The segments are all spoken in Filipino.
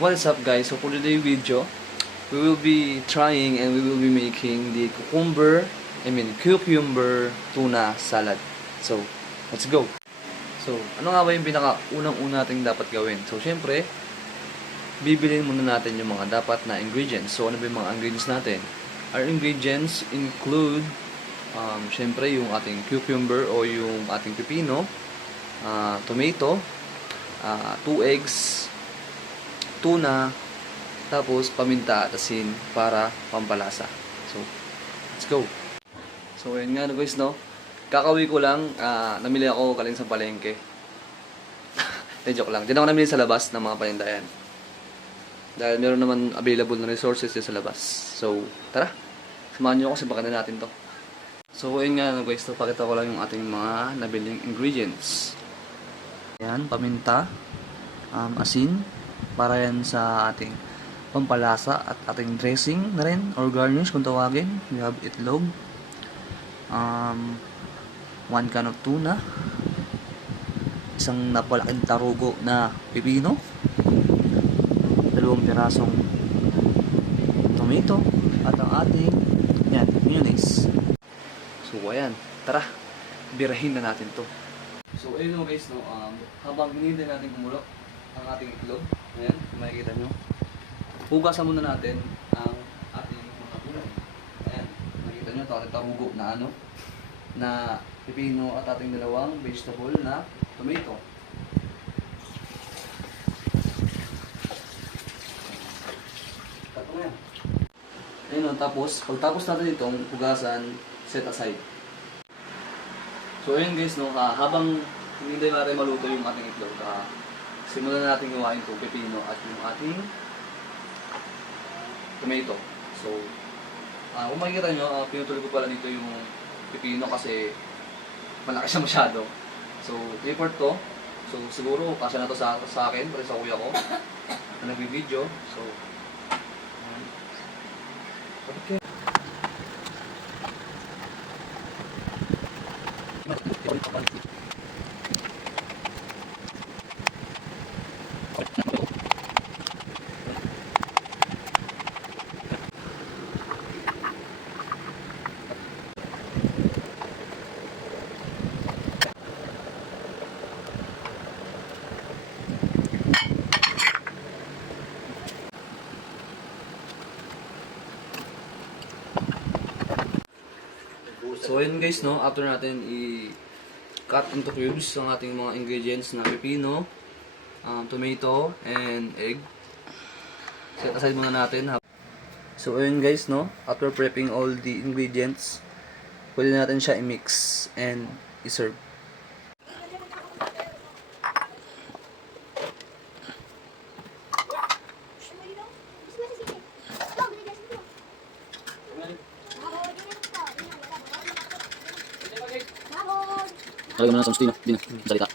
What is up guys? So for today's video, we will be trying and we will be making the cucumber tuna salad. So, let's go! So, ano nga ba yung pinaka-unang-una nating dapat gawin? So, syempre, bibilin muna natin yung mga dapat na ingredients. So, ano ba yung mga ingredients natin? Our ingredients include, syempre, yung ating cucumber o yung ating pipino, tomato, 2 eggs, tuna, tapos paminta at asin para pampalasa. So, let's go! So, ayun nga guys, no? Kakauwi ko lang, namili ako galing sa palengke. Joke lang. Diyan ako namili sa labas ng mga panindayan. Dahil meron naman available na resources din sa labas. So, tara! Samahan nyo ako, sipakan na natin to. So, ayun nga guys, no? Pakita ko lang yung ating mga nabiling ingredients. Ayan, paminta, asin, para yan sa ating pampalasa at ating dressing na rin or garnish kung tawagin. We have itlog, 1 can of tuna, isang napalaking tarugo na pipino, 2 pirasong tomato, at ang ating mayonnaise. So ayan, tara, birahin na natin to. So ayun guys, no, habang hinihintay natin kumulo ang ating itlog, ayan, makikita nyo, hugasan muna natin ang ating mga gulay. Ayan, makikita nyo, tarugo na na pipino at ating 2 vegetable na tomato. Tato na yan. Ayun, tapos, pagtapos natin itong hugasan, set aside. So ayun guys, no, habang hindi natin maluto yung ating itlog, simulan na natin gawain itong pipino at yung ating tomato. So, kung makikita nyo, pinutuloy ko pala dito yung pipino kasi malaki siya masyado. So, effort to. So, siguro kasya na to sa akin, pati sa kuya ko na nag-video. So, okay. So ayun guys, no, after natin i-cut into cubes ang ating mga ingredients na pipino, tomato, and egg, set aside muna natin. So ayun guys, no, after prepping all the ingredients, pwede natin siya i-mix and i-serve. Talaga mo na sa mustino, di na, salita.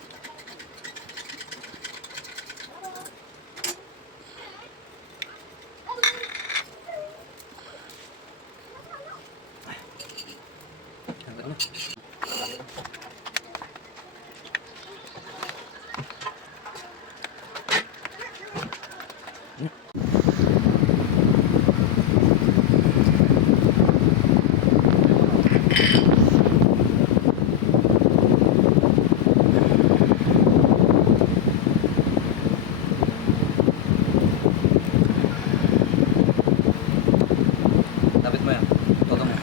Lapit mo yan. Toto mo.